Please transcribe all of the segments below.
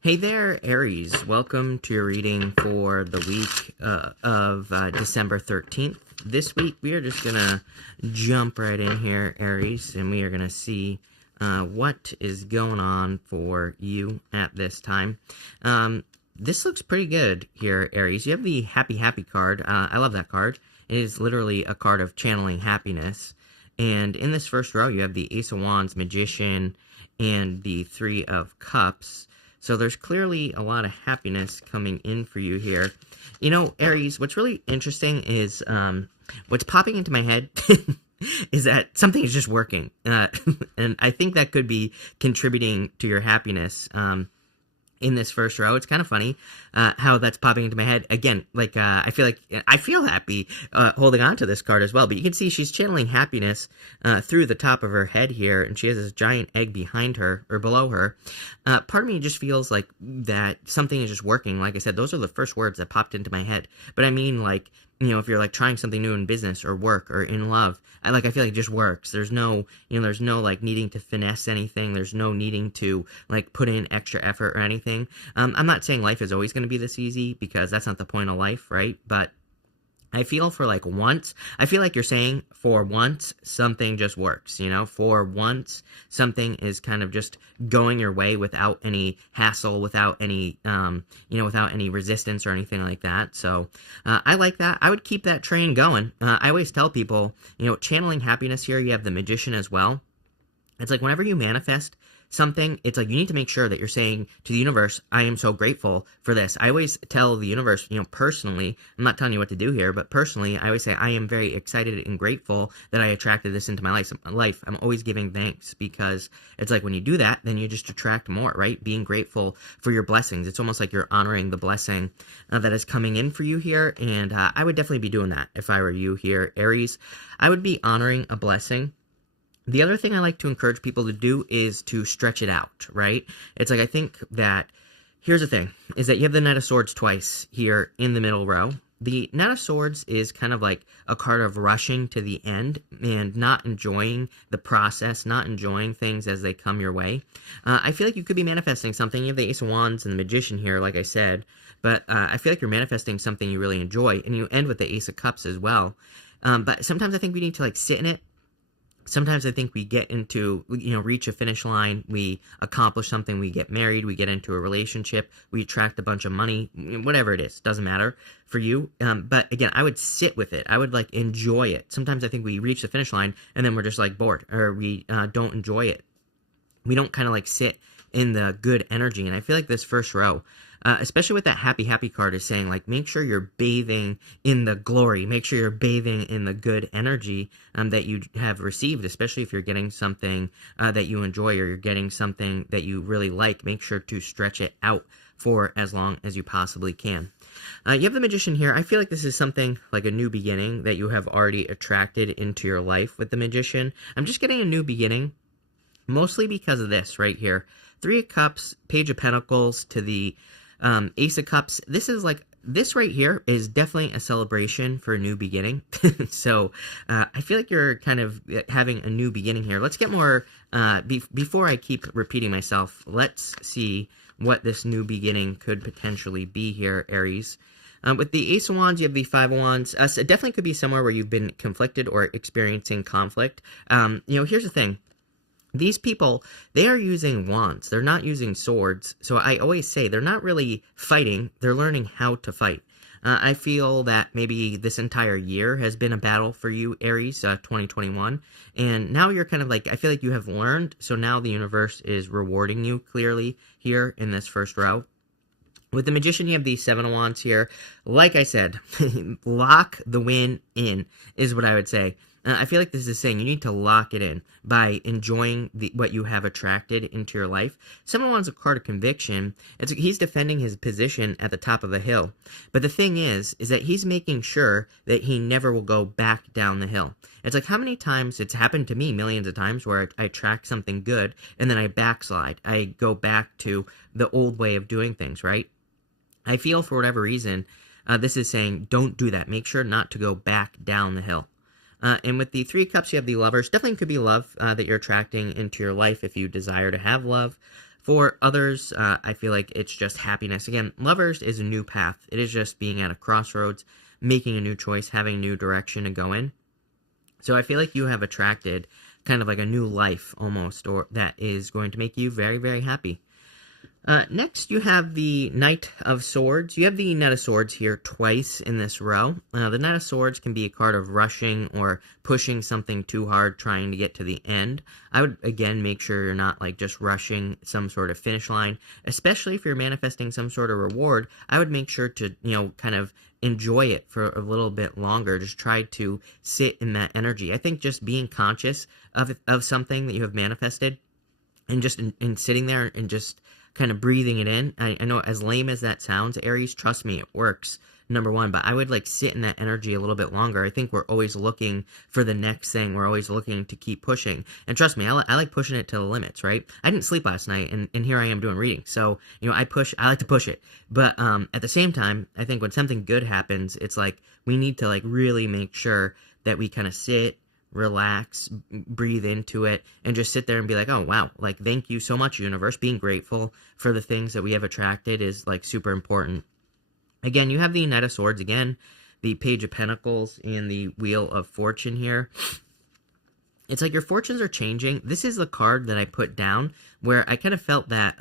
Hey there, Aries. Welcome to your reading for the week of December 13th. This week, we are just going to jump right in here, Aries, and we are going to see what is going on for you at this time. This looks pretty good here, Aries. You have the Happy Happy card. I love that card. It is literally a card of channeling happiness. And in this first row, you have the Ace of Wands, Magician, and the Three of Cups. So there's clearly a lot of happiness coming in for you here. You know, Aries, what's really interesting is what's popping into my head is that something is just working. And I think that could be contributing to your happiness. In this first row, it's kind of funny how that's popping into my head. Again, like I feel happy holding on to this card as well. But you can see she's channeling happiness through the top of her head here, and she has this giant egg behind her or below her. Part of me just feels like that something is just working. Like I said, those are the first words that popped into my head. But I mean, like, you know, if you're like trying something new in business or work or in love, I feel like it just works. There's no, there's no like needing to finesse anything. There's no needing to like put in extra effort or anything. I'm not saying life is always going to be this easy, because that's not the point of life, right? But I feel for like once, I feel like you're saying for once something just works, for once something is kind of just going your way without any hassle, without any, without any resistance or anything like that. So I like that. I would keep that train going. I always tell people, channeling happiness here, you have the Magician as well. It's like whenever you manifest something, it's like you need to make sure that you're saying to the universe, I am so grateful for this. I always tell the universe, personally, I'm not telling you what to do here, but personally, I always say I am very excited and grateful that I attracted this into my life. I'm always giving thanks, because it's like when you do that, then you just attract more, right? Being grateful for your blessings. It's almost like you're honoring the blessing that is coming in for you here. And I would definitely be doing that if I were you here, Aries. I would be honoring a blessing. The other thing I like to encourage people to do is to stretch it out, right? It's like, I think that, here's the thing, is that you have the Knight of Swords twice here in the middle row. The Knight of Swords is kind of like a card of rushing to the end and not enjoying the process, not enjoying things as they come your way. I feel like you could be manifesting something. You have the Ace of Wands and the Magician here, like I said, but I feel like you're manifesting something you really enjoy, and you end with the Ace of Cups as well. But sometimes I think we need to like sit in it. Sometimes I think we get into, reach a finish line, we accomplish something, we get married, we get into a relationship, we attract a bunch of money, whatever it is, doesn't matter for you. But again, I would sit with it. I would like enjoy it. Sometimes I think we reach the finish line and then we're just like bored, or we don't enjoy it. We don't kind of like sit in the good energy. And I feel like this first row, especially with that Happy Happy card, is saying like, make sure you're bathing in the glory, make sure you're bathing in the good energy that you have received, especially if you're getting something that you enjoy, or you're getting something that you really like. Make sure to stretch it out for as long as you possibly can. You have the Magician here. I feel like this is something like a new beginning that you have already attracted into your life with the Magician. I'm just getting a new beginning, mostly because of this right here. Three of Cups, Page of Pentacles to the Ace of Cups. This is like, this right here is definitely a celebration for a new beginning. So I feel like you're kind of having a new beginning here. Let's get more, before I keep repeating myself, let's see what this new beginning could potentially be here, Aries. With the Ace of Wands, you have the Five of Wands. So it definitely could be somewhere where you've been conflicted or experiencing conflict. Here's the thing. These people, they are using wands. They're not using swords. So I always say they're not really fighting. They're learning how to fight. I feel that maybe this entire year has been a battle for you, Aries, 2021. And now you're kind of like, I feel like you have learned. So now the universe is rewarding you clearly here in this first row. With the Magician, you have the Seven of Wands here. Like I said, lock the win in is what I would say. I feel like this is saying you need to lock it in by enjoying what you have attracted into your life. Someone wants a card of conviction. He's defending his position at the top of a hill. But the thing is that he's making sure that he never will go back down the hill. It's like how many times it's happened to me, millions of times, where I attract something good and then I backslide. I go back to the old way of doing things, right? I feel for whatever reason, this is saying don't do that. Make sure not to go back down the hill. And with the Three of Cups, you have the Lovers. Definitely could be love that you're attracting into your life if you desire to have love. For others, I feel like it's just happiness. Again, lovers is a new path. It is just being at a crossroads, making a new choice, having a new direction to go in. So I feel like you have attracted kind of like a new life almost, or that is going to make you very, very happy. Next, you have the Knight of Swords. You have the Knight of Swords here twice in this row. The Knight of Swords can be a card of rushing or pushing something too hard, trying to get to the end. I would, again, make sure you're not like just rushing some sort of finish line, especially if you're manifesting some sort of reward. I would make sure to, kind of enjoy it for a little bit longer. Just try to sit in that energy. I think just being conscious of something that you have manifested and just in sitting there and just kind of breathing it in. I know, as lame as that sounds, Aries, trust me, it works, number one, but I would like sit in that energy a little bit longer. I think we're always looking for the next thing. We're always looking to keep pushing. And trust me, I like pushing it to the limits, right? I didn't sleep last night, and here I am doing reading. So, I like to push it. But at the same time, I think when something good happens, it's like we need to like really make sure that we kind of sit, relax, breathe into it, and just sit there and be like, oh wow, like thank you so much, universe. Being grateful for the things that we have attracted is like super important. Again, you have the Knight of Swords again, the Page of Pentacles, and the Wheel of Fortune here. It's like your fortunes are changing. This is the card that I put down where I kind of felt that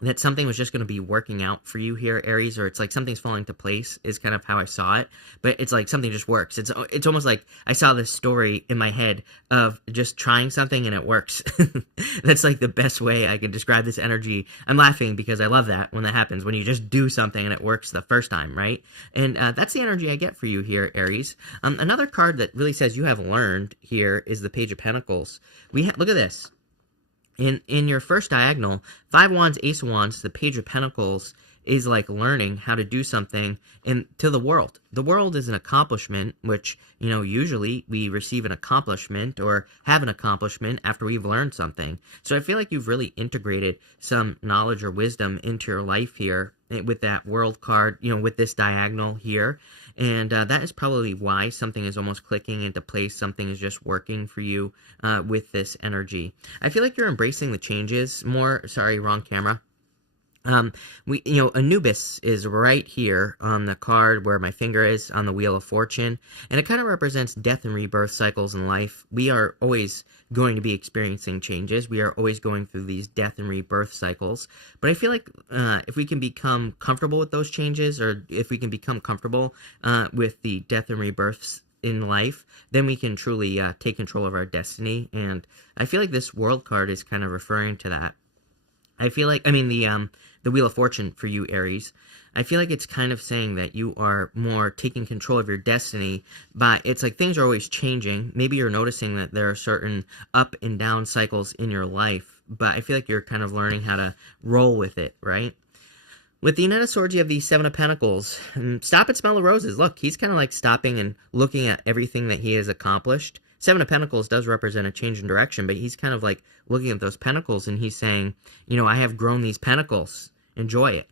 that something was just going to be working out for you here, Aries, or it's like something's falling into place is kind of how I saw it. But it's like something just works. It's almost like I saw this story in my head of just trying something and it works. That's like the best way I could describe this energy. I'm laughing because I love that when that happens, when you just do something and it works the first time, right? And that's the energy I get for you here, Aries. Another card that really says you have learned here is the Page of Pentacles. Look at this. In your first diagonal, 5 Wands, Ace of Wands, the Page of Pentacles is like learning how to do something to the world. The world is an accomplishment, which, usually we receive an accomplishment or have an accomplishment after we've learned something. So I feel like you've really integrated some knowledge or wisdom into your life here with that world card, with this diagonal here. And that is probably why something is almost clicking into place. Something is just working for you with this energy. I feel like you're embracing the changes more. Sorry, wrong camera. Anubis is right here on the card where my finger is on the Wheel of Fortune, and it kind of represents death and rebirth cycles in life. We are always going to be experiencing changes. We are always going through these death and rebirth cycles, but I feel like if we can become comfortable with those changes, or if we can become comfortable with the death and rebirths in life, then we can truly take control of our destiny, and I feel like this World card is kind of referring to that. I feel like, the Wheel of Fortune for you, Aries, I feel like it's kind of saying that you are more taking control of your destiny, but it's like things are always changing. Maybe you're noticing that there are certain up and down cycles in your life, but I feel like you're kind of learning how to roll with it, right? With the Knight of Swords, you have the Seven of Pentacles. Stop and smell the roses. Look, he's kind of like stopping and looking at everything that he has accomplished. Seven of Pentacles does represent a change in direction, but he's kind of like looking at those pentacles and he's saying, I have grown these pentacles. Enjoy it.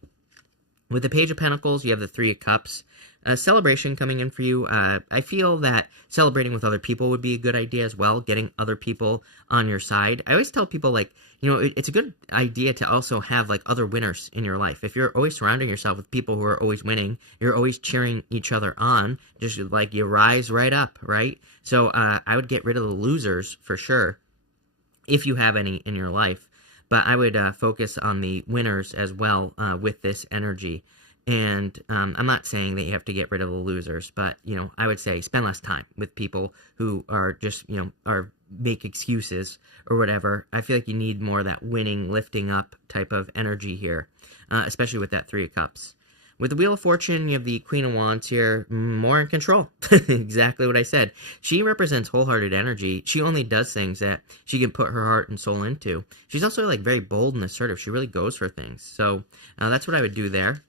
With the Page of Pentacles, you have the Three of Cups. A celebration coming in for you. I feel that celebrating with other people would be a good idea as well, getting other people on your side. I always tell people, like, it's a good idea to also have, like, other winners in your life. If you're always surrounding yourself with people who are always winning, you're always cheering each other on, just, like, you rise right up, right? So I would get rid of the losers for sure, if you have any in your life. But I would focus on the winners as well with this energy. And I'm not saying that you have to get rid of the losers, but, I would say spend less time with people who are just, are make excuses or whatever. I feel like you need more of that winning, lifting up type of energy here, especially with that Three of Cups. With the Wheel of Fortune, you have the Queen of Wands here, more in control. Exactly what I said. She represents wholehearted energy. She only does things that she can put her heart and soul into. She's also like very bold and assertive. She really goes for things. So that's what I would do there.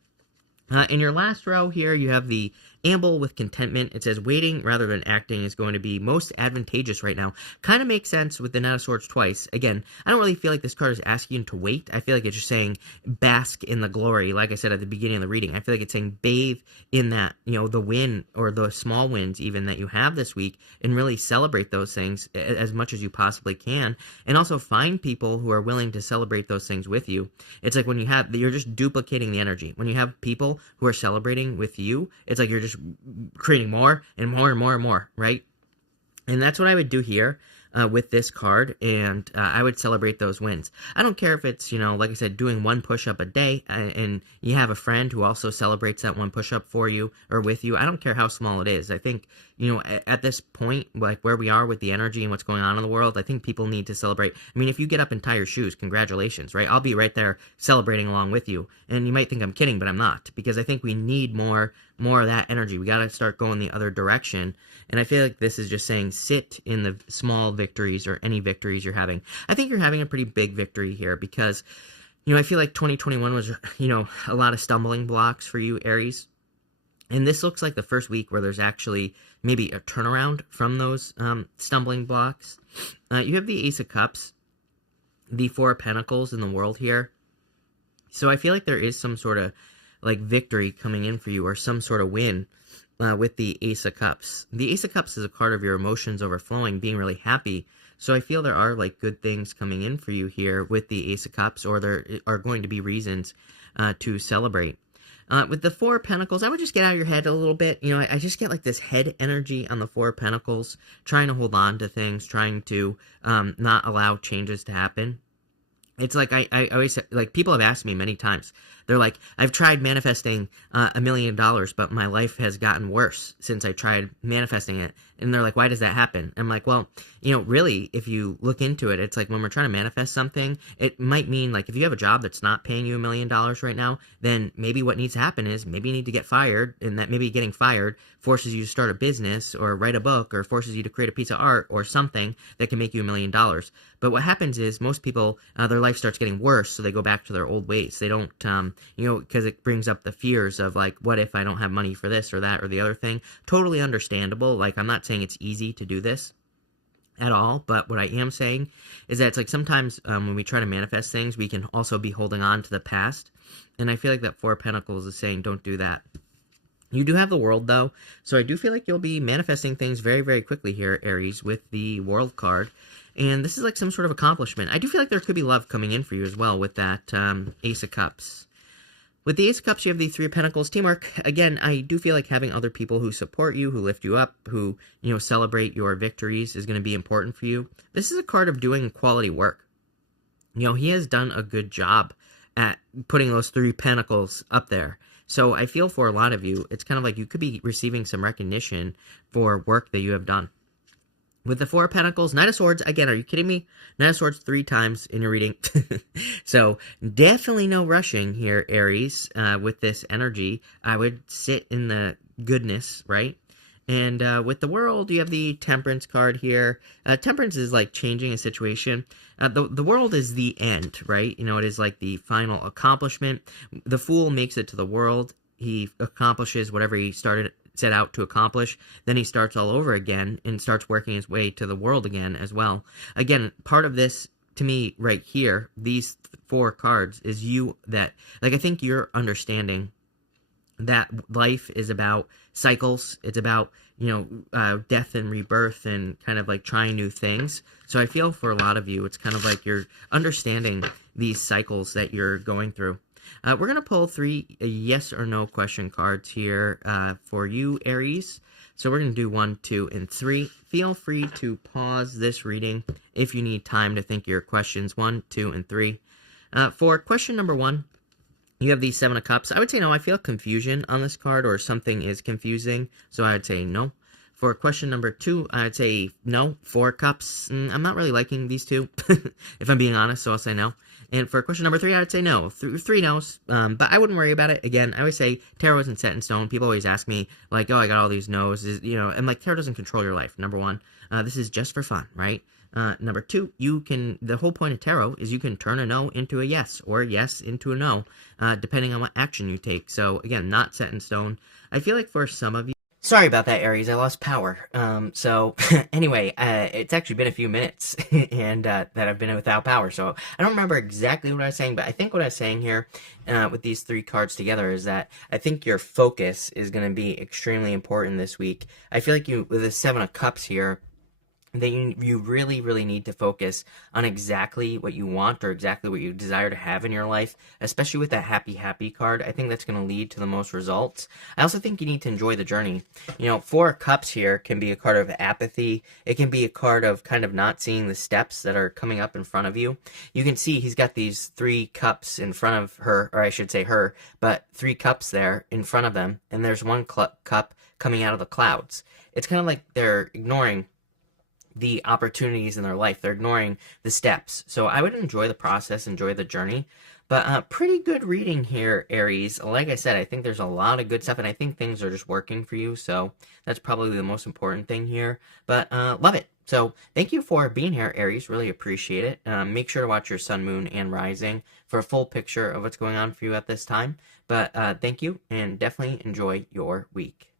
In your last row here, you have the amble with contentment. It says waiting rather than acting is going to be most advantageous right now. Kind of makes sense with the Knight of Swords twice. Again, I don't really feel like this card is asking you to wait. I feel like it's just saying bask in the glory. Like I said at the beginning of the reading, I feel like it's saying bathe in that, the win or the small wins even that you have this week, and really celebrate those things as much as you possibly can. And also find people who are willing to celebrate those things with you. It's like when you're just duplicating the energy. When you have people who are celebrating with you, it's like you're just creating more and more and more and more, right? And that's what I would do here with this card, and I would celebrate those wins. I don't care if it's, like I said, doing one push-up a day, and you have a friend who also celebrates that one push-up for you or with you. I don't care how small it is. I think, at this point, like where we are with the energy and what's going on in the world, I think people need to celebrate. I mean, if you get up and tie your shoes, congratulations, right? I'll be right there celebrating along with you. And you might think I'm kidding, but I'm not, because I think we need more of that energy. We got to start going the other direction. And I feel like this is just saying sit in the small victories or any victories you're having. I think you're having a pretty big victory here because, I feel like 2021 was, a lot of stumbling blocks for you, Aries. And this looks like the first week where there's actually maybe a turnaround from those stumbling blocks. You have the Ace of Cups, the Four of Pentacles in the world here. So I feel like there is some sort of like victory coming in for you, or some sort of win with the Ace of Cups. The Ace of Cups is a card of your emotions overflowing, being really happy. So I feel there are like good things coming in for you here with the Ace of Cups, or there are going to be reasons to celebrate. With the Four of Pentacles, I would just get out of your head a little bit. I just get like this head energy on the Four of Pentacles, trying to hold on to things, trying to not allow changes to happen. It's like I always, like, people have asked me many times. They're like, I've tried manifesting $1 million, but my life has gotten worse since I tried manifesting it. And they're like, why does that happen? I'm like, well, really, if you look into it, it's like when we're trying to manifest something, it might mean, like, if you have a job that's not paying you $1 million right now, then maybe what needs to happen is maybe you need to get fired, and that maybe getting fired forces you to start a business or write a book or forces you to create a piece of art or something that can make you $1 million. But what happens is most people, their life starts getting worse, so they go back to their old ways. They don't, because it brings up the fears of, like, what if I don't have money for this or that or the other thing? Totally understandable. Like, I'm not saying it's easy to do this at all, but what I am saying is that it's like sometimes when we try to manifest things, we can also be holding on to the past. And I feel like that Four of Pentacles is saying don't do that. You do have the World, though, so I do feel like you'll be manifesting things very, very quickly here, Aries, with the World card. And this is like some sort of accomplishment. I do feel like there could be love coming in for you as well with that Ace of Cups. With the Ace of Cups, you have the Three of Pentacles, teamwork. Again, I do feel like having other people who support you, who lift you up, who, celebrate your victories is going to be important for you. This is a card of doing quality work. He has done a good job at putting those Three Pentacles up there. So I feel for a lot of you, it's kind of like you could be receiving some recognition for work that you have done. With the Four of Pentacles, Knight of Swords, again, are you kidding me? Knight of Swords 3 times in your reading. So definitely no rushing here, Aries, with this energy. I would sit in the goodness, right? And with the World, you have the Temperance card here. Temperance is like changing a situation. The World is the end, right? It is like the final accomplishment. The Fool makes it to the World. He accomplishes whatever he set out to accomplish. Then he starts all over again and starts working his way to the World again as well. Again, part of this, to me, right here, these 4 cards, is you that, like, I think you're understanding that life is about cycles. It's about, death and rebirth and kind of like trying new things. So I feel for a lot of you, it's kind of like you're understanding these cycles that you're going through. We're going to pull 3 yes or no question cards here for you, Aries. So we're going to do 1, 2, and 3. Feel free to pause this reading if you need time to think your questions 1, 2, and 3. For question number 1, you have the Seven of Cups. I would say no. I feel confusion on this card, or something is confusing, so I would say no. For question number 2, I'd say no. 4 Cups. I'm not really liking these two, if I'm being honest, so I'll say no. And for question number 3, I would say no. 3 no's, but I wouldn't worry about it. Again, I always say tarot isn't set in stone. People always ask me, like, oh, I got all these no's. I'm like, tarot doesn't control your life, number 1. This is just for fun, right? Number two, the whole point of tarot is you can turn a no into a yes, or a yes into a no, depending on what action you take. So again, not set in stone. I feel like for some of you, sorry about that, Aries. I lost power. So anyway, it's actually been a few minutes and that I've been without power. So I don't remember exactly what I was saying, but I think what I was saying here with these three cards together is that I think your focus is going to be extremely important this week. I feel like with the Seven of Cups here, that you really, really need to focus on exactly what you want or exactly what you desire to have in your life, especially with that happy card. I think that's going to lead to the most results. I also think you need to enjoy the journey. Four of Cups here can be a card of apathy. It can be a card of kind of not seeing the steps that are coming up in front of you. You can see he's got these three cups in front of her, or I should say her, but three cups there in front of them, and there's one cup coming out of the clouds. It's kind of like they're ignoring the opportunities in their life. They're ignoring the steps. So I would enjoy the process, enjoy the journey. But pretty good reading here, Aries. Like I said, I think there's a lot of good stuff, and I think things are just working for you. So that's probably the most important thing here. But love it. So thank you for being here, Aries. Really appreciate it. Make sure to watch your sun, moon, and rising for a full picture of what's going on for you at this time. But thank you, and definitely enjoy your week.